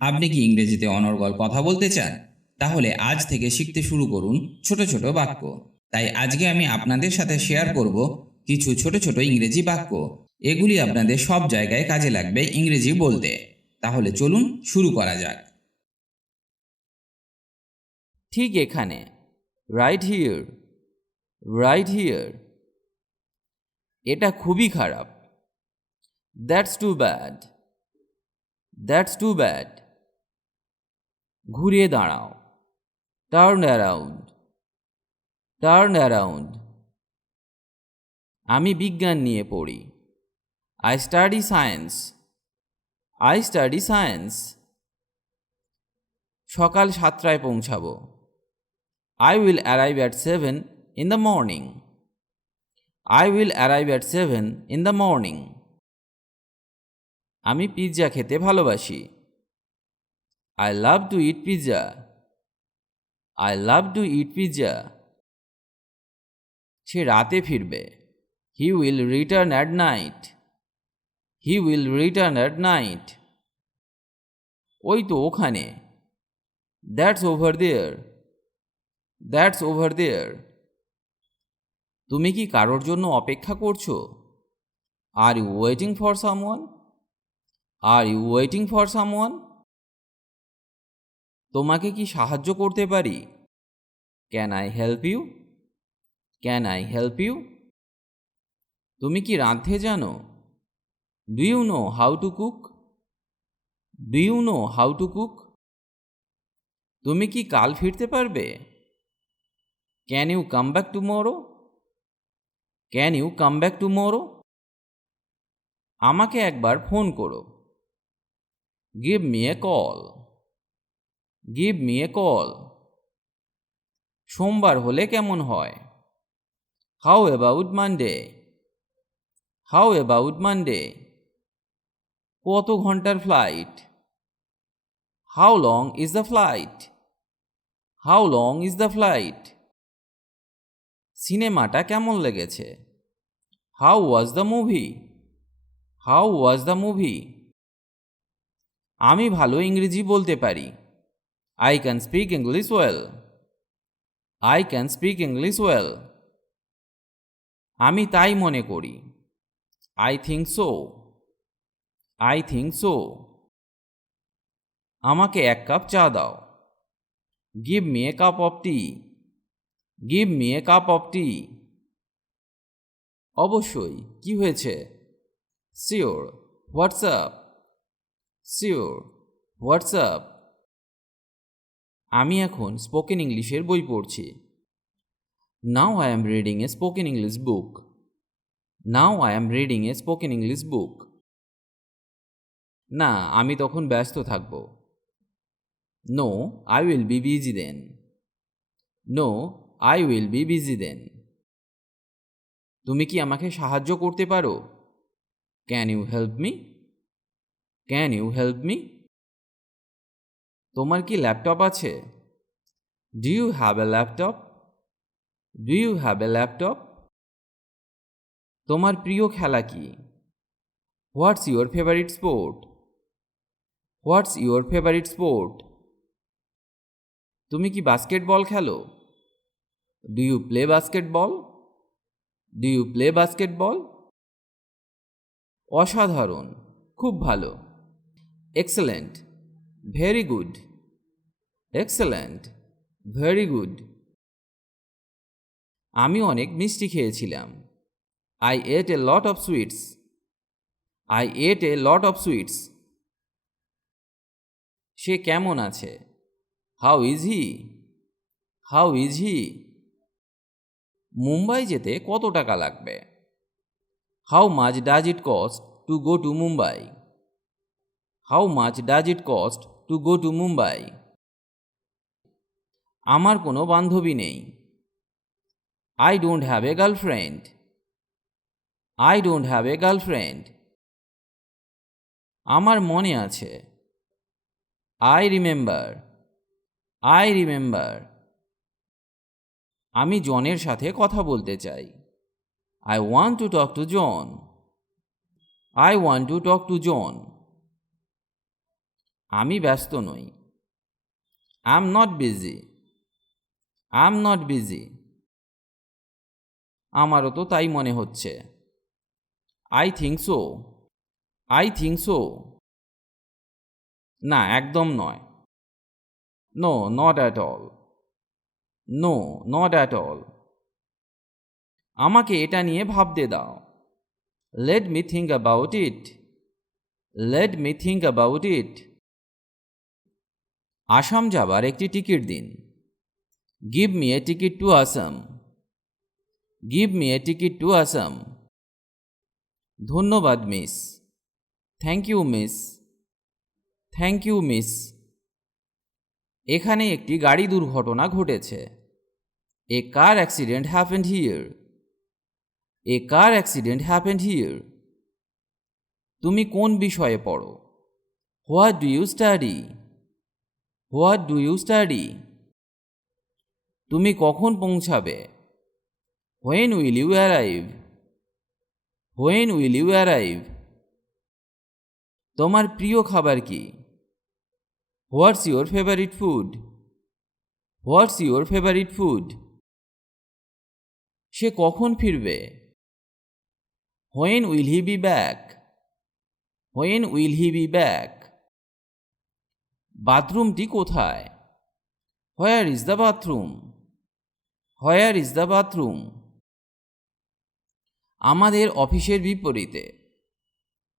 আপনি কি ইংরেজিতে অনর্গল কথা বলতে চান? তাহলে আজ থেকে শিখতে শুরু করুন ছোট ছোট বাক্য। তাই আজকে আমি আপনাদের সাথে শেয়ার করব কিছু ছোট ছোট ইংরেজি বাক্য। এগুলি আপনাদের সব জায়গায় কাজে লাগবে ইংরেজি বলতে। তাহলে চলুন শুরু করা যাক। ঠিক এখানে, রাইট হিয়ার, রাইট হিয়ার। এটা খুবই খারাপ, that's too bad, that's too bad. ঘুরে দাঁড়াও, টার্ন অ্যারাউন্ড, টার্ন অ্যারাউন্ড। আমি বিজ্ঞান নিয়ে পড়ি, I study science, I study science. সকাল 7টায় পৌঁছাবো, I will arrive at 7 in the morning. I will arrive at 7 in the morning. আমি পিৎজা খেতে ভালোবাসি, I love to eat pizza. I love to eat pizza. সে রাতে ফিরবে, He will return at night. He will return at night. ওই তো ওখানে, That's over there. That's over there. তুমি কি কারোর জন্য অপেক্ষা করছো? Are you waiting for someone? Are you waiting for someone? তোমাকে কি সাহায্য করতে পারি? Can I help you? Can I help you? তুমি কি রাঁধতে জানো? Do you know how to cook? Do you know how to cook? তুমি কি কাল ফিরতে পারবে? Can you come back tomorrow? Can you come back tomorrow? আমাকে একবার ফোন করো, Give me a call. Give me a call. সোমবার হলে কেমন হয়? How about Monday? How about Monday? কত ঘন্টার flight? How long is the flight? How long is the flight? সিনেমাটা কেমন লেগেছে? How was the movie? How was the movie? আমি ভালো ইংরেজি বলতে পারি, I can speak English well. I can speak English well. আমি তাই মনে করি, I think so. I think so. আমাকে এক কাপ চা দাও, Give me a cup of tea. Give me a cup of tea. অবশ্যই, কি হয়েছে? Sure. What's up? Sure. What's up? আমি এখন স্পোকেন ইংলিশের বই পড়ছি, Now I am reading a spoken English book. Now I am reading a spoken English book. না, আমি তখন ব্যস্ত থাকব, No, I will be busy then. No, I will be busy then. তুমি কি আমাকে সাহায্য করতে পারো? Can you help me? Can you help me? তোমার কি ল্যাপটপ আছে? Do you have a laptop? Do you have a laptop? তোমার প্রিয় খেলা কি? What's your favorite sport? What's your favorite sport? তুমি কি বাস্কেটবল খেলো? Do you play basketball? Do you play basketball? অসাধারণ, খুব ভালো, Excellent, very good. Excellent, very good. আমি অনেক মিষ্টি খেয়েছিলাম, I ate a lot of sweets. I ate a lot of sweets. সে কেমন আছে? How is he? How is he? Mumbai যেতে কত টাকা লাগবে? How much does it cost to go to Mumbai? How much does it cost to go to Mumbai? আমার কোনো বান্ধবী নেই, I don't have a girlfriend. I don't have a girlfriend. আমার মনে আছে, I remember. I remember. আমি জনের সাথে কথা বলতে চাই, I want to talk to John. I want to talk to John. আমি ব্যস্ত নই। I am not busy. I am not busy. আমারও তো তাই মনে হচ্ছে। I think so. I think so. না, একদম নয়। No, not at all. No, not at all. আমাকে এটা নিয়ে ভাবতে দাও। Let me think about it. Let me think about it. Assam যাবার একটি টিকিট দিন। Give me a ticket to Assam. Give me a ticket to Assam. ধন্যবাদ miss. Thank you miss. Thank you miss. এখানে একটি গাড়ি দুর্ঘটনা ঘটেছে। A car accident happened here. A car accident happened here. তুমি কোন বিষয়ে পড়ো? What do you study. What do you study. তুমি কখন পৌঁছাবে? When will you arrive. When will you arrive. তোমার প্রিয় খাবার কি? What's your favourite food. What's your favourite food. সে কখন ফিরবে? When will he be back. When will he be back. বাথরুমটি কোথায়? হোয়ার is the bathroom. Where is the bathroom. আমাদের অফিসের বিপরীতে।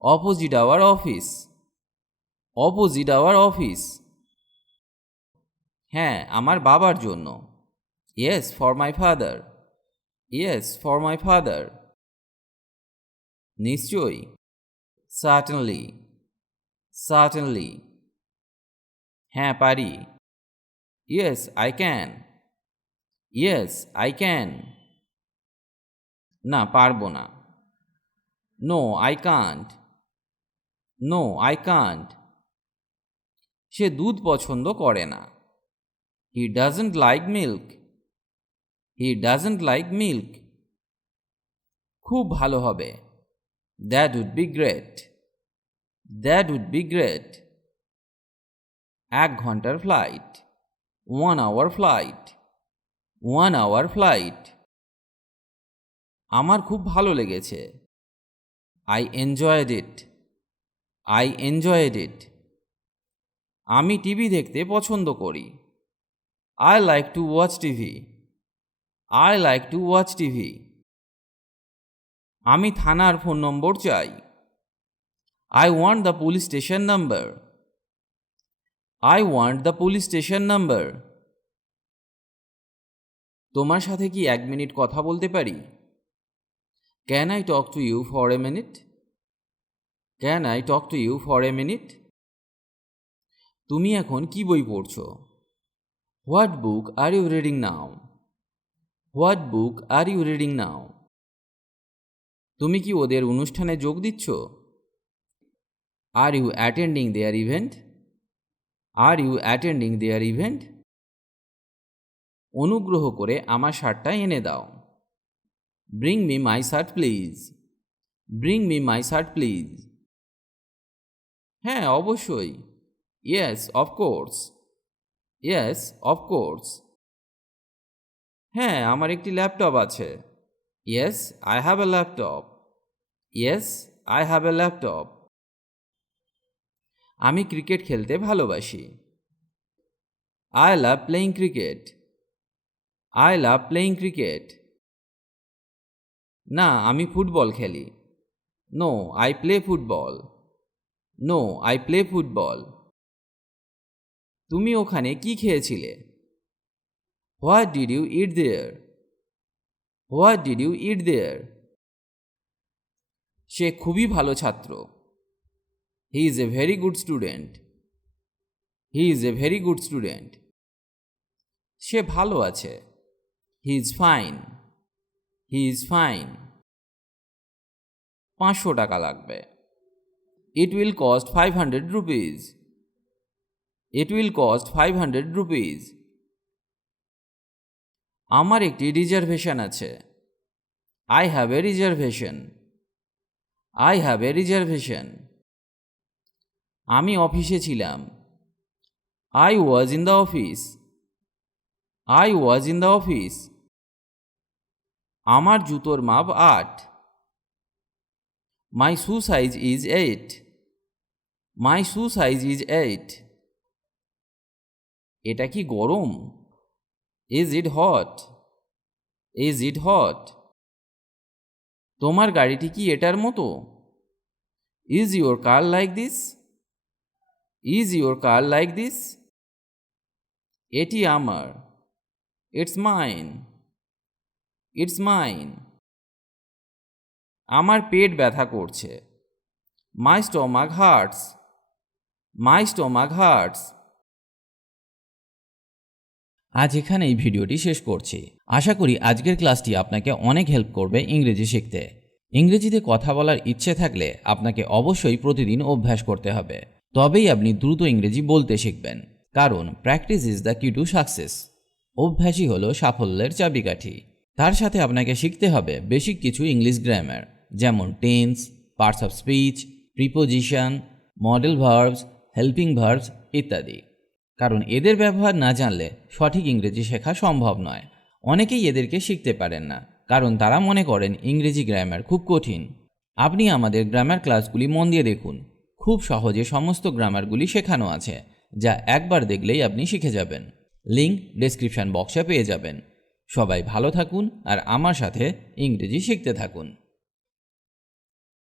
Opposite our office. Opposite our office. হ্যাঁ, আমার বাবার জন্য। Yes, for my father. Yes, for my father. নিশ্চয়ই। সার্টেনলি। সার্টেনলি। হ্যাঁ, পারি। Yes, I can. Yes, I can. না, পারবো না। No, I can't. No, I can't. সে দুধ পছন্দ করে না। He doesn't like milk. He doesn't like milk. খুব ভালো হবে। That would be great. That would be great. 1 ঘন্টার flight. 1 hour flight. 1 hour flight. আমার খুব ভালো লেগেছে। I enjoyed it. I enjoyed it. আমি টিভি দেখতে পছন্দ করি। I like to watch TV. I like to watch TV. আমি থানার ফোন নম্বর চাই। I want the police station number. I want the police station number. তোমার সাথে কি 1 মিনিট কথা বলতে পারি? Can I talk to you for a minute? Can I talk to you for a minute? তুমি এখন কি বই পড়ছো? What book are you reading now? What book are you reading now? তুমি কি ওদের অনুষ্ঠানে যোগ দিচ্ছ? Are you attending their event? Are you attending their event? অনুগ্রহ করে আমার শার্টটা এনে দাও। Bring me my shirt please. Bring me my shirt please. হ্যাঁ, অবশ্যই। Yes, of course. Yes, of course. হ্যাঁ, আমার একটি ল্যাপটপ আছে। Yes, I have a laptop. Yes, I have a laptop. আমি ক্রিকেট খেলতে ভালোবাসি। I love playing cricket. I love playing cricket. না, আমি ফুটবল খেলি। No, I play football. No, I play football. তুমি ওখানে কি খেয়েছিলে? What did you eat there? What did you eat there? সে খুবই ভালো ছাত্র। He is a very good student. He is a very good student. সে ভালো আছে। He is fine. He is fine. 500 টাকা লাগবে। It will cost 500 rupees. It will cost 500 রুপিজ। আমার একটি রিজার্ভেশন আছে। I have A reservation. I have এ রিজার্ভেশন। আমি অফিসে ছিলাম। I was in the office. I was in the office. আমার জুতোর মাপ 8. My shoe size is 8. My shoe size is 8. এটা কি গরম? Is it hot? Is it hot? তোমার গাড়িটি কি এটার মতো? Is your car like this? Is your car like this? এটি আমার। It's mine. It's mine. আমার পেট ব্যথা করছে। My stomach hurts. My stomach hurts. আজ এখানেই ভিডিওটি শেষ করছি। আশা করি আজকের ক্লাসটি আপনাকে অনেক হেল্প করবে ইংরেজি শিখতে। ইংরেজিতে কথা বলার ইচ্ছে থাকলে আপনাকে অবশ্যই প্রতিদিন অভ্যাস করতে হবে, তবেই আপনি দ্রুত ইংরেজি বলতে শিখবেন। কারণ প্র্যাকটিস ইজ দ্য কি টু সাকসেস। অভ্যাসই হলো সাফল্যের চাবিকাঠি। তার সাথে আপনাকে শিখতে হবে বেসিক কিছু ইংলিশ গ্রামার, যেমন tense, parts of speech, preposition, model verbs, helping verbs ইত্যাদি। কারণ এদের ব্যবহার না জানলে সঠিক ইংরেজি শেখা সম্ভব নয়। অনেকেই এদেরকে শিখতে পারেন না, কারণ তারা মনে করেন ইংরেজি গ্রামার খুব কঠিন। আপনি আমাদের গ্রামার ক্লাসগুলি মন দিয়ে দেখুন, খুব সহজে সমস্ত গ্রামারগুলি শেখানো আছে, যা একবার দেখলেই আপনি শিখে যাবেন। লিঙ্ক ডেসক্রিপশন বক্সে পেয়ে যাবেন। সবাই ভালো থাকুন আর আমার সাথে ইংরেজি শিখতে থাকুন।